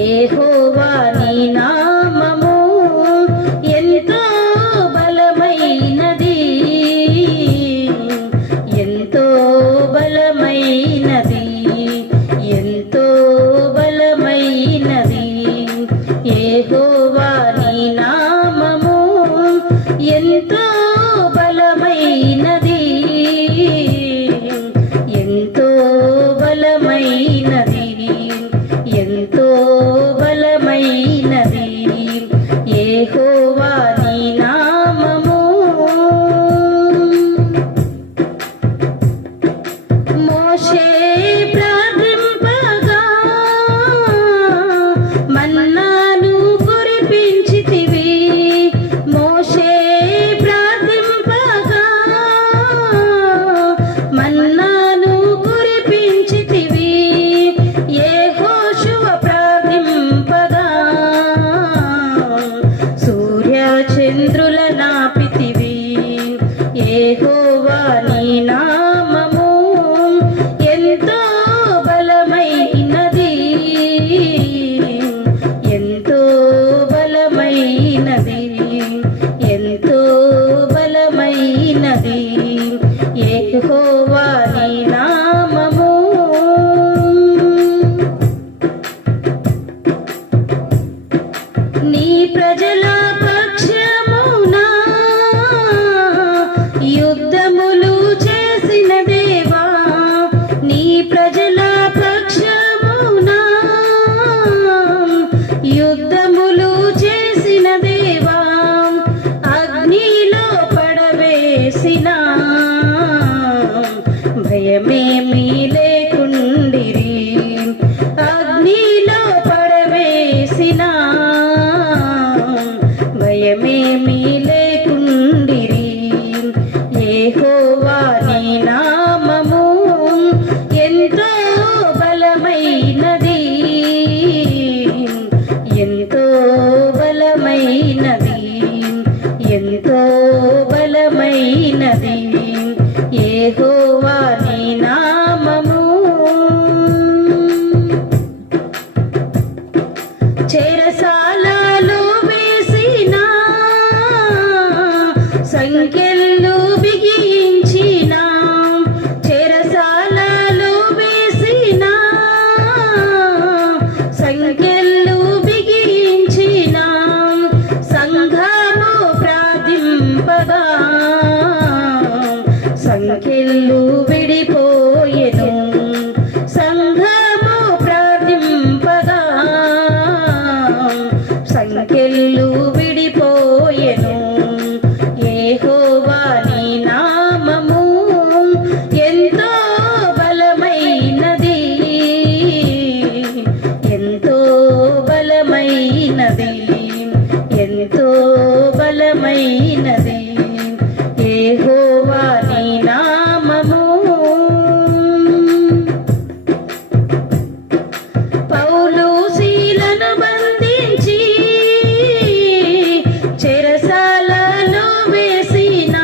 యెహోవా నీ నామము ఎంతో బలమైనది, ఎంతో బలమైనది, ఎంతో బలమైనది. యెహోవా నీ నామము ఎంతో బలమైనది, ఎంతో బలమైనది, ఎంతో బలమైనది. యెహోవా నీ నామము. మోషే ప్రార్థింపగా మన్నాను కురిపించితివి, మోషే ప్రార్థింపగా మన్నాను కురిపించితివి. యెహోషువ ప్రార్థింపగా సూర్య చంద్రుల నాపితివి. యెహోవా నీ నామము ఎంతో బలమైనది, ఎంతో బలమైనది, ఎంతో బలమైనది. యెహోవా నీ నామము. నీ ప్రజల పక్షమునా యుద్ధములు చేసిన దేవా, నీ ప్రజల పక్షమునా యుద్ధములు చేసిన దేవా, అగ్నిలో పడవేసిన భయమేమీ లేకుండిరి, అగ్నిలో పడవేసిన భయమేమీ లేకుండిరి. యెహోవా నీ నామము ఎంతో బలమైనది, ఎంతో బలమైనది, ఎంతో బలమైనది. యెహోవా నీ నామము. చెరసాలలో వేసిన సంకెళ్ళు బిగించిన, చెరసాలలో వేసిన సంకెళ్ళు బిగించిన, సంఘము ప్రార్థింపగా సంకెళ్ళు విడిపోయెను, సంఘము ప్రార్థింపగా సంకెళ్ళు విడిపోయెను. యెహోవా నీ నామము ఎంతో బలమైనది, ఎంతో బలమైనది, ఎంతో బలమైనది. యెహోవా నీ నామము. పౌలు శీలను బంధించి చెరసాలలో వేసిన,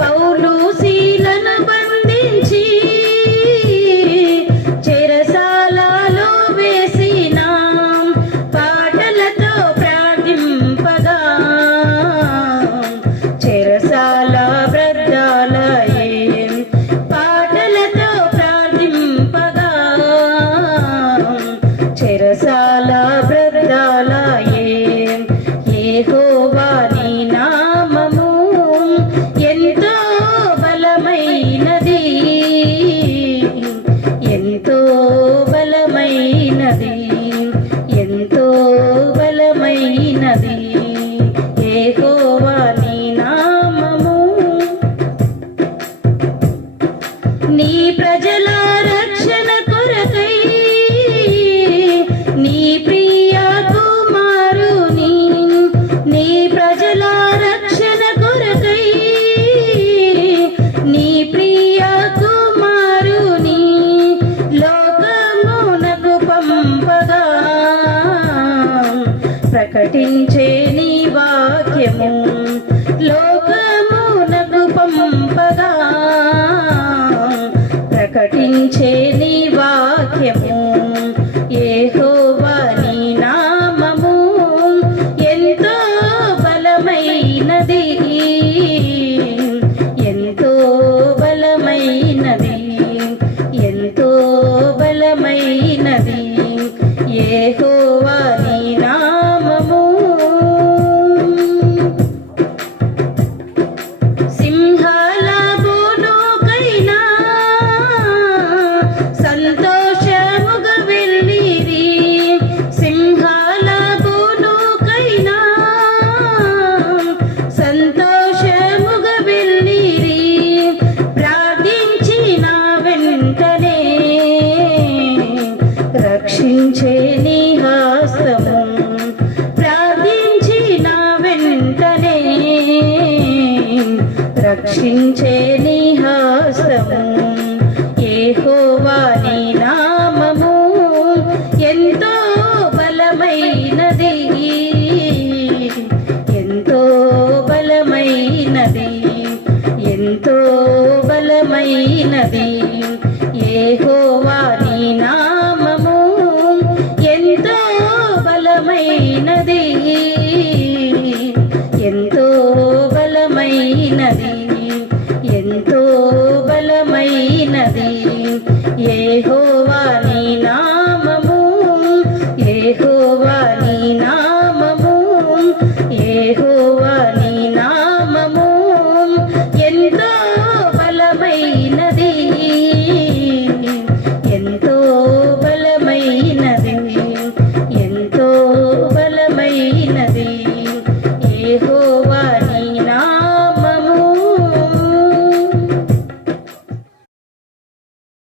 పౌలు శీలను బంధించి చెరసాలలో వేసిన, పాటలతో ప్రార్థింపగా చెరసాల బ్రద్దాలయే, పాటలతో ప్రార్థింపగా చెరసాల బ్రద్దాలయే. యెహోవా నీ నామము ఎంతో బలమైనది, ఎంతో బలమైనది, ఎంతో బలమైనది. యెహోవా నీ నామము. నీ ప్రజల రక్షణ కొరకై నీ ప్రియ కుమారుని, నీ ప్రజల రక్షణ కొరకై నీ ప్రియ కుమారుని లోకమునకు పంపగా ప్రకటించే నీ వాక్యము, లోకమునకు పంపగా ప్రకటించే నీ వాక్యము. యెహోవా బలమైనది యెహోవా నీ నామము సింహాల బోనుకైనా సంతోషముగా వెళ్ళిరి సింహాల బోనుకైనా సంతోషముగా వెళ్ళిరి ప్రార్థించిన వెంటనే రక్షించే నీ హస్తము ప్రార్థించిన వెంటనే రక్షించే నీ హస్తము యెహోవా నీ నామము ఎంతో బలమైనది ఎంతో బలమైనది ఎంతో బలమైనది